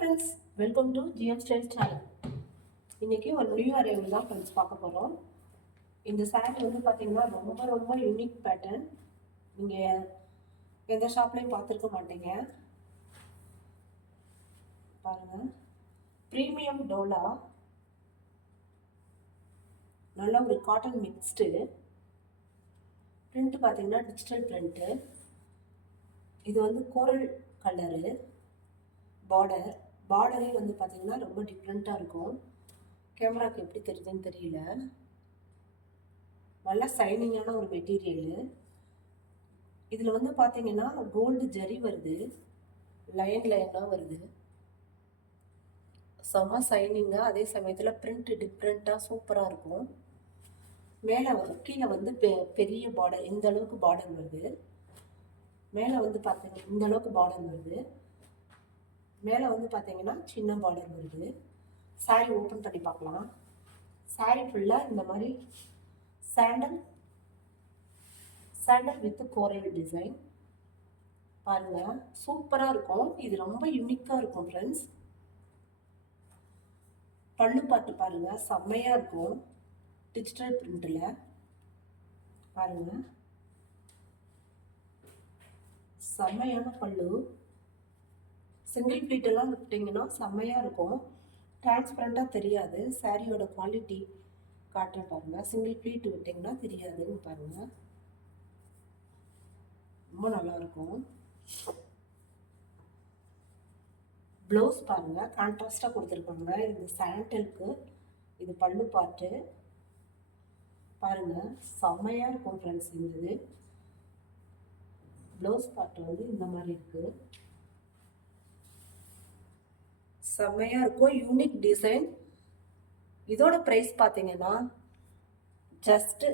Friends, welcome to GM style channel. இன்றைக்கி ஒரு new arrival தான் ஃப்ரெண்ட்ஸ் பார்க்க போகிறோம். இந்த சாரீ வந்து பார்த்தீங்கன்னா ரொம்ப ரொம்ப யூனிக் பேட்டர்ன். நீங்கள் எந்த ஷாப்லேயும் பார்த்துருக்க மாட்டீங்க. பாருங்கள், ப்ரீமியம் டோலா, நல்ல ஒரு காட்டன் மிக்ஸ்டு பிரிண்ட். பார்த்தீங்கன்னா டிஜிட்டல் பிரிண்ட்டு. இது வந்து கோரல் கலரு பார்டரே வந்து பார்த்தீங்கன்னா ரொம்ப டிஃப்ரெண்ட்டாக இருக்கும். கேமராவுக்கு எப்படி தெரியுதுன்னு தெரியல. நல்லா சைனிங்கான ஒரு மெட்டீரியலு. இதில் வந்து பார்த்தீங்கன்னா கோல்டு ஜரி வருது, லைனாக வருது. செம்ம சைனிங்காக, அதே சமயத்தில் பிரிண்ட் டிஃப்ரெண்ட்டாக சூப்பராக இருக்கும். மேலே கீழே வந்து பெரிய பார்டர், இந்த அளவுக்கு பார்டர் வருது. மேலே வந்து பார்த்தீங்கன்னா இந்த அளவுக்கு பார்டர் வருது. மேலே வந்து பார்த்தீங்கன்னா சின்ன பார்டர் வருது. சாரீ ஓப்பன் பண்ணி பார்க்கலாம். சாரீ ஃபுல்லாக இந்த மாதிரி சாண்டல் வித் கோரல் டிசைன். பாருங்கள், சூப்பராக இருக்கும். இது ரொம்ப யூனிக்காக இருக்கும் ஃப்ரெண்ட்ஸ். பல்லு பாட்டு பாருங்கள், செம்மையாக இருக்கும். டிஜிட்டல் பிரிண்டில் பாருங்கள், செம்மையான பல்லு. சிங்கிள் ப்ளீட்டெல்லாம் விட்டிங்கன்னா செம்மையாக இருக்கும். டிரான்ஸ்பரண்ட்டாக தெரியாது. சாரியோட குவாலிட்டி காட்டுறேன் பாருங்கள். சிங்கிள் ப்ளீட் விட்டிங்கன்னா தெரியாதுன்னு பாருங்கள். ரொம்ப நல்லாயிருக்கும். ப்ளவுஸ் பாருங்கள், கான்ட்ராஸ்டாக கொடுத்துருக்காங்க. இது சாண்டலுக்கு, இது பல்லு பாட்டு பாருங்கள், செம்மையாக இருக்கும் ஃப்ரெண்ட்ஸ். இது ப்ளவுஸ் பாட்டு வந்து இந்த மாதிரி இருக்குது. செம்மையாக இருக்கும், யூனிக் டிசைன். இதோட ப்ரைஸ் பார்த்தீங்கன்னா ஜஸ்ட்டு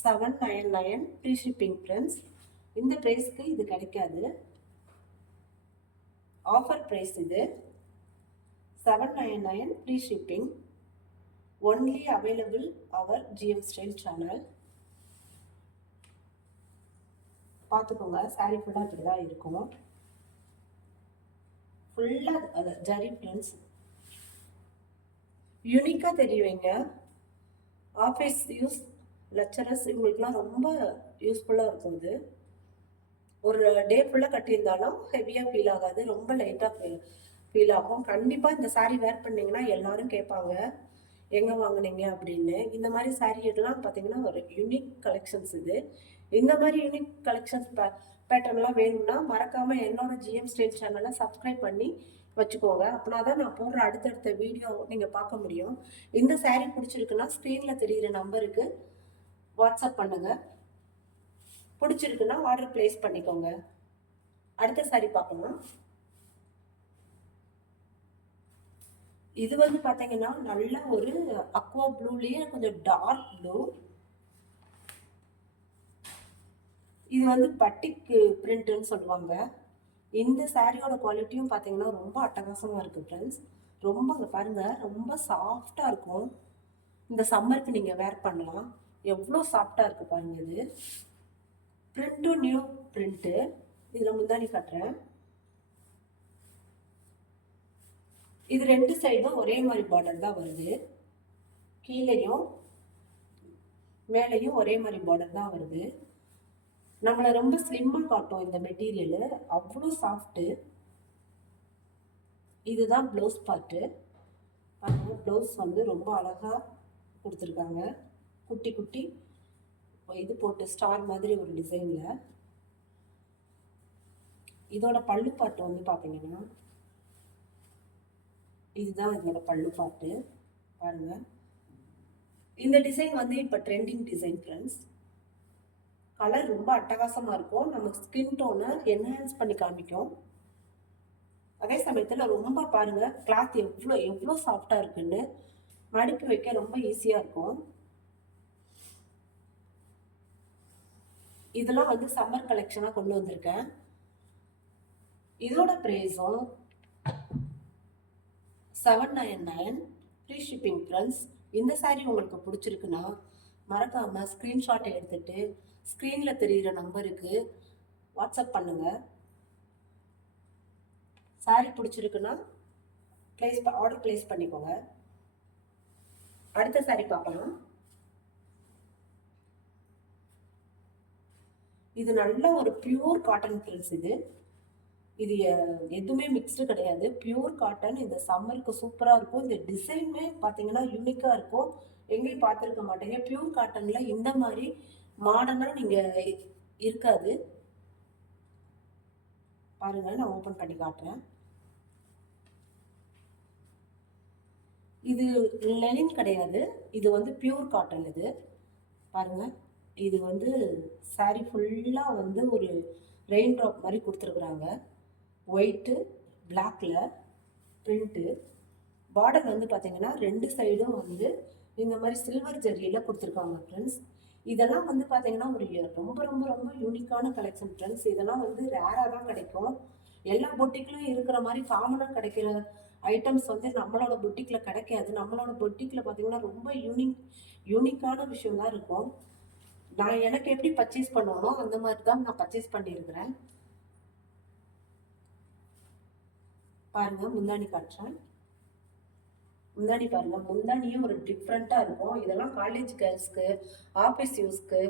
799 ஃப்ரீ ஷிப்பிங் ஃப்ரெண்ட்ஸ். இந்த ப்ரைஸ்க்கு இது கிடைக்காது. ஆஃபர் ப்ரைஸ் இது. 799 ஃப்ரீ ஷிப்பிங். ஒன்லி அவைலபிள் அவர் ஜிஎம் ஸ்டைல் சேனல். பார்த்துக்கோங்க, சாரீ ஃபுல்லாக இப்படி தான் இருக்கும். ஃபுல்லாக ஜரி ஃப்ரெண்ட்ஸ், யூனிக்காக தெரியுவீங்க. ஆஃபீஸ் யூஸ், லெக்சரர்ஸ் இவங்களுக்குலாம் ரொம்ப யூஸ்ஃபுல்லாக இருக்கும். இது ஒரு டே ஃபுல்லாக கட்டியிருந்தாலும் ஹெவியாக ஃபீல் ஆகாது, ரொம்ப லைட்டாக ஃபீல் ஆகும். கண்டிப்பாக இந்த சாரீ வேர் பண்ணிங்கன்னா எல்லாரும் கேட்பாங்க எங்கே வாங்கினீங்க அப்படின்னு. இந்த மாதிரி சாரீலாம் பார்த்தீங்கன்னா ஒரு யூனிக் கலெக்ஷன்ஸ் இது. இந்த மாதிரி யூனிக் கலெக்ஷன்ஸ் பேட்டர்ன்லாம் வேணும்னா மறக்காமல் என்னோட ஜிஎம் ஸ்டைல் சேனலை சப்ஸ்கிரைப் பண்ணி வச்சுக்கோங்க. அப்படின்னா தான் நான் போடுற அடுத்தடுத்த வீடியோ நீங்கள் பார்க்க முடியும். இந்த சாரீ பிடிச்சிருக்குன்னா ஸ்க்ரீனில் தெரிகிற நம்பருக்கு வாட்ஸ்அப் பண்ணுங்கள். பிடிச்சிருக்குன்னா ஆர்டர் பிளேஸ் பண்ணிக்கோங்க. அடுத்த சாரீ பார்க்கலாம். இது வந்து பார்த்தீங்கன்னா நல்ல ஒரு அக்வா ப்ளூலேயே கொஞ்சம் டார்க் ப்ளூ. இது வந்து பட்டிக்கு பிரிண்ட்னு சொல்லுவாங்க. இந்த சாரியோட குவாலிட்டியும் பார்த்தீங்கன்னா ரொம்ப அட்டகாசமாக இருக்குது ஃப்ரெண்ட்ஸ். ரொம்ப அங்கே பாருங்கள், ரொம்ப சாஃப்டாக இருக்கும். இந்த சம்மருக்கு நீங்கள் வேர் பண்ணலாம். எவ்வளோ சாஃப்டாக இருக்குது பாருங்கள். இது பிரிண்ட்டும் நியூ பிரிண்ட்டு. இதில் முந்தானி காட்டுறேன். இது ரெண்டு சைடும் ஒரே மாதிரி பார்டர் தான் வருது. கீழேயும் மேலேயும் ஒரே மாதிரி பார்டர் தான் வருது. நம்மளை ரொம்ப ஸ்லிம்மாக காட்டும் இந்த மெட்டீரியலு, அவ்வளோ சாஃப்ட்டு. இதுதான் ப்ளவுஸ் பார்ட்டு. பாருங்கள், ப்ளவுஸ் வந்து ரொம்ப அழகாக கொடுத்துருக்காங்க. குட்டி குட்டி இது போட்டு ஸ்டார் மாதிரி ஒரு டிசைனில். இதோட பல்லு பாட்டு வந்து பார்த்தீங்கன்னா இதுதான் இதோட பல்லு பாட்டு. பாருங்கள், இந்த டிசைன் வந்து இப்போ ட்ரெண்டிங் டிசைன் ஃப்ரெண்ட்ஸ். கலர் ரொம்ப அட்டகாசமாக இருக்கும். நமக்கு ஸ்கின் டோனை என்ஹான்ஸ் பண்ணி காமிக்கும். அதே சமயத்தில் ரொம்ப பாருங்கள், கிளாத் எவ்வளோ சாஃப்டாக இருக்குன்னு. மடிப்பு வைக்க ரொம்ப ஈஸியாக இருக்கும். இதெல்லாம் வந்து சம்மர் கலெக்ஷனாக கொண்டு வந்திருக்கேன். இதோட ப்ரைஸும் 799 ஃப்ரீ ஷிப்பிங் ஃப்ரெண்ட்ஸ். இந்த சாரீ உங்களுக்கு பிடிச்சிருக்குன்னா மறக்காமல் ஸ்க்ரீன்ஷாட்டை எடுத்துகிட்டு ஸ்க்ரீனில் தெரிகிற நம்பருக்கு வாட்ஸ்அப் பண்ணுங்கள். சாரீ பிடிச்சிருக்குன்னா ஆர்டர் பிளேஸ் பண்ணிக்கோங்க. அடுத்த சாரி பார்க்கலாம். இது நல்ல ஒரு பியூர் காட்டன் ஃப்ரெண்ட்ஸ். இது எதுவுமே மிக்ஸ்டு கிடையாது, பியூர் காட்டன். இந்த சம்மருக்கு சூப்பராக இருக்கும். இந்த டிசைனுமே பார்த்தீங்கன்னா யூனிக்காக இருக்கும், எங்கேயும் பார்த்துருக்க மாட்டீங்க. பியூர் காட்டனில் இந்த மாதிரி மாடர்னாக நீங்கள் இருக்காது. பாருங்க, நான் ஓப்பன் பண்ணி காட்டுறேன். இது லெனின் கிடையாது, இது வந்து பியூர் காட்டன். இது பாருங்க, இது வந்து சாரி ஃபுல்லாக வந்து ஒரு ரெயின் ட்ராப் மாதிரி கொடுத்துருக்குறாங்க. ஒயிட்டு பிளாக்ல பிரிண்ட்டு. பார்டர் வந்து பார்த்தீங்கன்னா 2 சைடும் வந்து இந்த மாதிரி சில்வர் ஜெரியில் கொடுத்துருக்காங்க ஃப்ரெண்ட்ஸ். இதெல்லாம் வந்து பார்த்தீங்கன்னா ஒரு ரொம்ப ரொம்ப ரொம்ப யூனிக்கான கலெக்ஷன் ஃப்ரெண்ட்ஸ். இதெல்லாம் வந்து ரேராக தான் கிடைக்கும். எல்லா பொட்டிக்லையும் இருக்கிற மாதிரி காமனாக கிடைக்கிற ஐட்டம்ஸ் வந்து நம்மளோட பொட்டிக்கில் கிடைக்காது. நம்மளோட பொட்டிக்கில் பார்த்தீங்கன்னா ரொம்ப யூனிக்கான விஷயம் தான் இருக்கும். நான் எனக்கு எப்படி பர்ச்சேஸ் பண்ணுவோமோ அந்த மாதிரி தான் நான் பர்ச்சேஸ் பண்ணியிருக்கிறேன். பாருங்க, முந்தானி காட்டுறேன். முந்தானி பாருங்க, முந்தானியும் ஒரு டிஃப்ரெண்ட்டாக இருக்கும். இதெல்லாம் காலேஜ் கேர்ள்ஸ்க்கு, ஆஃபீஸ் யூஸ்க்கு,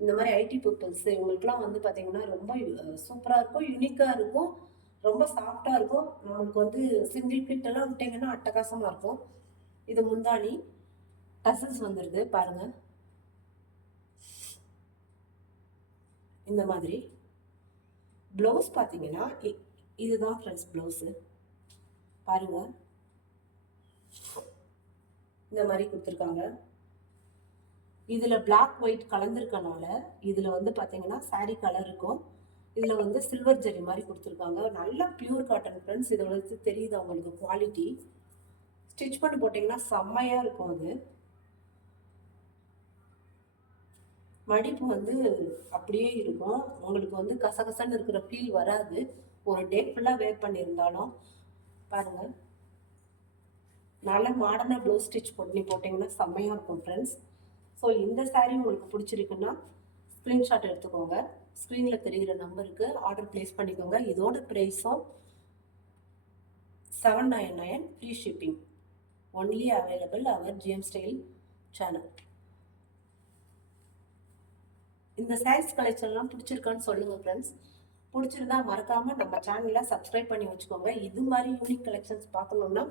இந்த மாதிரி ஐடி பீப்புள்ஸ் இவங்களுக்குலாம் வந்து பார்த்தீங்கன்னா ரொம்ப சூப்பராக இருக்கும், யூனிக்காக இருக்கும், ரொம்ப சாஃப்டாக இருக்கும். நம்மளுக்கு வந்து சிங்கிள் ஃபிட் எல்லாம் விட்டிங்கன்னா அட்டகாசமாக இருக்கும். இது முந்தானி டசல்ஸ் வந்துடுது பாருங்க, இந்த மாதிரி. ப்ளவுஸ் பார்த்தீங்கன்னா இதுதான் ஃப்ரெண்ட்ஸ் ப்ளவுஸு. பாருங்க, இந்த மாதிரி கொடுத்துருக்காங்க. இதில் பிளாக் ஒயிட் கலந்துருக்கனால இதில் வந்து பார்த்தீங்கன்னா சாரீ கலர் இருக்கும். இதில் வந்து சில்வர் ஜெரி மாதிரி கொடுத்துருக்காங்க. நல்ல பியூர் காட்டன் ஃப்ரெண்ட்ஸ். இதை வந்து தெரியுது அவங்களுக்கு குவாலிட்டி. ஸ்டிச் பண்ணி போட்டிங்கன்னா செம்மையாக இருக்கும். அது மடிப்பு வந்து அப்படியே இருக்கும், உங்களுக்கு வந்து கசகசன்னு இருக்கிற ஃபீல் வராது. ஒரு டே ஃபுல்லாக வேர் பண்ணியிருந்தாலும் பாருங்கள், நல்ல மாடர்னாக ப்ளவுஸ் ஸ்டிச் பண்ணி போட்டிங்கன்னா செம்மையாக இருக்கும் ஃப்ரெண்ட்ஸ். ஸோ இந்த சாரீ உங்களுக்கு பிடிச்சிருக்குன்னா ஸ்க்ரீன்ஷாட் எடுத்துக்கோங்க. ஸ்க்ரீனில் தெரிகிற நம்பருக்கு ஆர்டர் ப்ளேஸ் பண்ணிக்கோங்க. இதோட ப்ரைஸும் 799 ஃப்ரீ ஷிப்பிங். ஒன்லி அவைலபிள் அவர் ஜிஎம் ஸ்டைல் சேனல். இந்த சாரீஸ் கலெக்ஷன்லாம் பிடிச்சிருக்கான்னு சொல்லுங்கள் ஃப்ரெண்ட்ஸ். பிடிச்சிருந்தா மறக்காமல் நம்ம சேனலை சப்ஸ்கிரைப் பண்ணி வச்சுக்கோங்க. இது மாதிரி யூனிக் கலெக்ஷன்ஸ் பார்க்கணுன்னா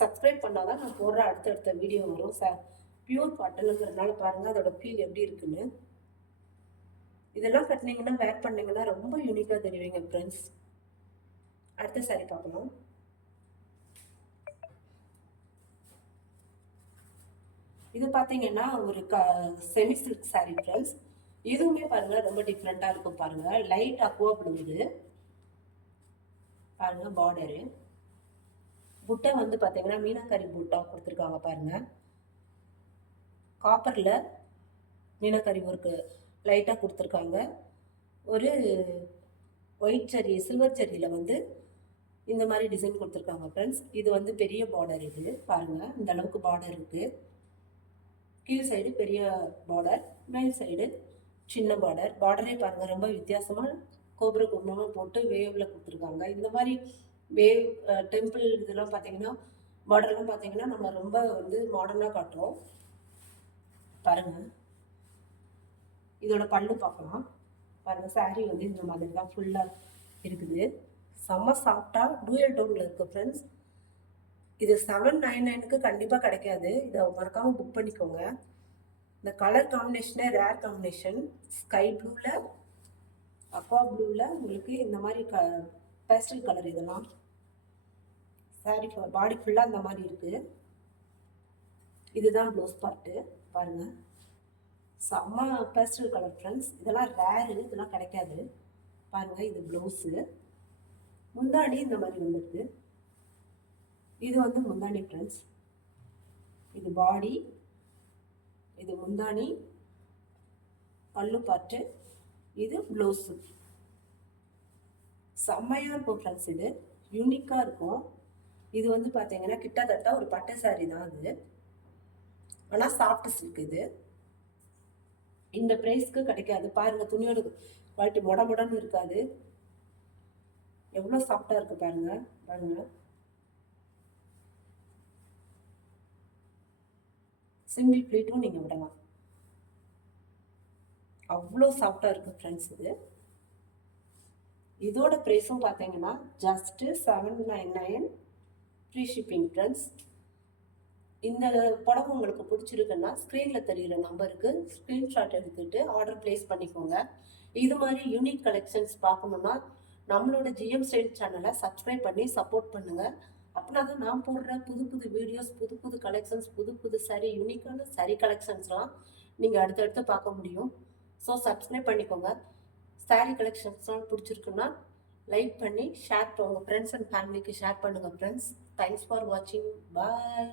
சப்ஸ்கிரைப் பண்ணால் தான் நான் போடுற அடுத்தடுத்த வீடியோ வரும். பியூர் காட்டனுங்கிறதுனால பாருங்கள் அதோட ஃபீல் எப்படி இருக்குன்னு. இதெல்லாம் கட்டினீங்கன்னா வேர் பண்ணிங்கன்னா ரொம்ப யூனிக்காக தெரிவிங்க ஃப்ரெண்ட்ஸ். அடுத்த சாரி பார்க்கலாம். இது பார்த்தீங்கன்னா ஒரு செமி சில்க் சாரி ஃப்ரெண்ட்ஸ். இதுவுமே பாருங்க ரொம்ப டிஃப்ரெண்ட்டாக இருக்கும். பாருங்க, லைட் அக்வா ப்ளூ. இது பாருங்க, பார்டரு புட்டை வந்து பார்த்தீங்கன்னா மீனாக்கரி புட்டா கொடுத்துருக்காங்க. பாருங்க, காப்பரில் மீனாக்கரி ஒர்க்கு லைட்டாக கொடுத்துருக்காங்க. ஒரு ஒயிட் ஜெரி சில்வர் ஜெரியில் வந்து இந்த மாதிரி டிசைன் கொடுத்துருக்காங்க ஃப்ரெண்ட்ஸ். இது வந்து பெரிய பார்டர். இது பாருங்கள், இந்த அளவுக்கு பார்டர் இருக்குது. கீழ் சைடு பெரிய பார்டர், மேல் சைடு சின்ன பார்டர். பார்டரே பாருங்கள் ரொம்ப வித்தியாசமாக கோபுர கோபுரமாக போட்டு வேவில் கொடுத்துருக்காங்க. இந்த மாதிரி வேவ் டெம்பிள் இதெல்லாம் பார்த்தீங்கன்னா பார்டர்லாம் பார்த்தீங்கன்னா நம்ம ரொம்ப வந்து மாடர்னாக காட்டுறோம். பாருங்கள், இதோட பல்லு பார்க்கலாம். பாருங்கள், சாரீ வந்து இந்த மாதிரி தான் ஃபுல்லாக இருக்குது. செம்ம சாஃப்டாக டூயல் டோனில் இருக்குது ஃப்ரெண்ட்ஸ். இது 799க்கு கண்டிப்பாக கிடைக்காது. இதை மறக்காமல் புக் பண்ணிக்கோங்க. இந்த கலர் காம்பினேஷனே ரேர் காம்பினேஷன். ஸ்கை ப்ளூவில் அக்வா ப்ளூவில் உங்களுக்கு இந்த மாதிரி பேஸ்டல் கலர். இதெல்லாம் சாரி பாடி ஃபுல்லாக இந்த மாதிரி இருக்குது. இதுதான் ப்ளவுஸ் பார்ட்டு. பாருங்கள், செம்ம பேஸ்டல் கலர் ஃப்ரெண்ட்ஸ். இதெல்லாம் ரேரு, இதெல்லாம் கிடைக்காது. பாருங்கள், இது ப்ளவுஸு. முந்தாணி இந்த மாதிரி வந்துருக்கு. இது வந்து முந்தாணி ஃப்ரெண்ட்ஸ். இது பாடி, இது முந்தாணி, பல்லு பார்ட்டு, இது ப்ளவுஸு. செம்மையாக இருக்கும் ஃப்ரெண்ட்ஸ். இது யூனிக்காக இருக்கும். இது வந்து பார்த்தீங்கன்னா கிட்டத்தட்ட ஒரு பட்டு சாரி தான் அது, ஆனால் சாஃப்ட் சில்க். இது இந்த ப்ரைஸ்க்கு கிடைக்காது. பாருங்கள், துணியோட குவாலிட்டி மொடன்னு இருக்காது. எவ்வளோ சாஃப்டாக இருக்குது பாருங்கள். பாருங்கள், சிங்கிள் ப்ளீட்டும் நீங்கள் விடலாம். அவ்வளோ சாஃப்டாக இருக்குது ஃப்ரெண்ட்ஸ் இது. இதோட ப்ரைஸும் பார்த்தீங்கன்னா ஜஸ்ட்டு 799 ஃப்ரீ ஷிப்பிங் ஃப்ரெண்ட்ஸ். இந்த புடவை உங்களுக்கு பிடிச்சிருக்குன்னா ஸ்க்ரீனில் தெரிகிற நம்பருக்கு ஸ்க்ரீன்ஷாட் எடுத்துகிட்டு ஆர்டர் ப்ளேஸ் பண்ணிக்கோங்க. இது மாதிரி யூனிக் கலெக்ஷன்ஸ் பார்க்கணுன்னா நம்மளோட ஜிஎம் ஸ்டைல் சேனலை சப்ஸ்கிரைப் பண்ணி சப்போர்ட் பண்ணுங்கள். அப்படின்னா தான் நான் போடுற புது புது வீடியோஸ், புது புது கலெக்ஷன்ஸ், புது புது சாரீ, யூனிக்கான சாரீ கலெக்ஷன்ஸ்லாம் நீங்கள் அடுத்தடுத்து பார்க்க முடியும். ஸோ சப்ஸ்கிரைப் பண்ணிக்கோங்க. சாரீ கலெக்ஷன்ஸ்லாம் பிடிச்சிருக்குன்னா லைக் பண்ணி ஷேர் உங்கள் ஃப்ரெண்ட்ஸ் அண்ட் ஃபேமிலிக்கு ஷேர் பண்ணுங்கள் ஃப்ரெண்ட்ஸ். தேங்க்ஸ் ஃபார் வாட்சிங். பாய்.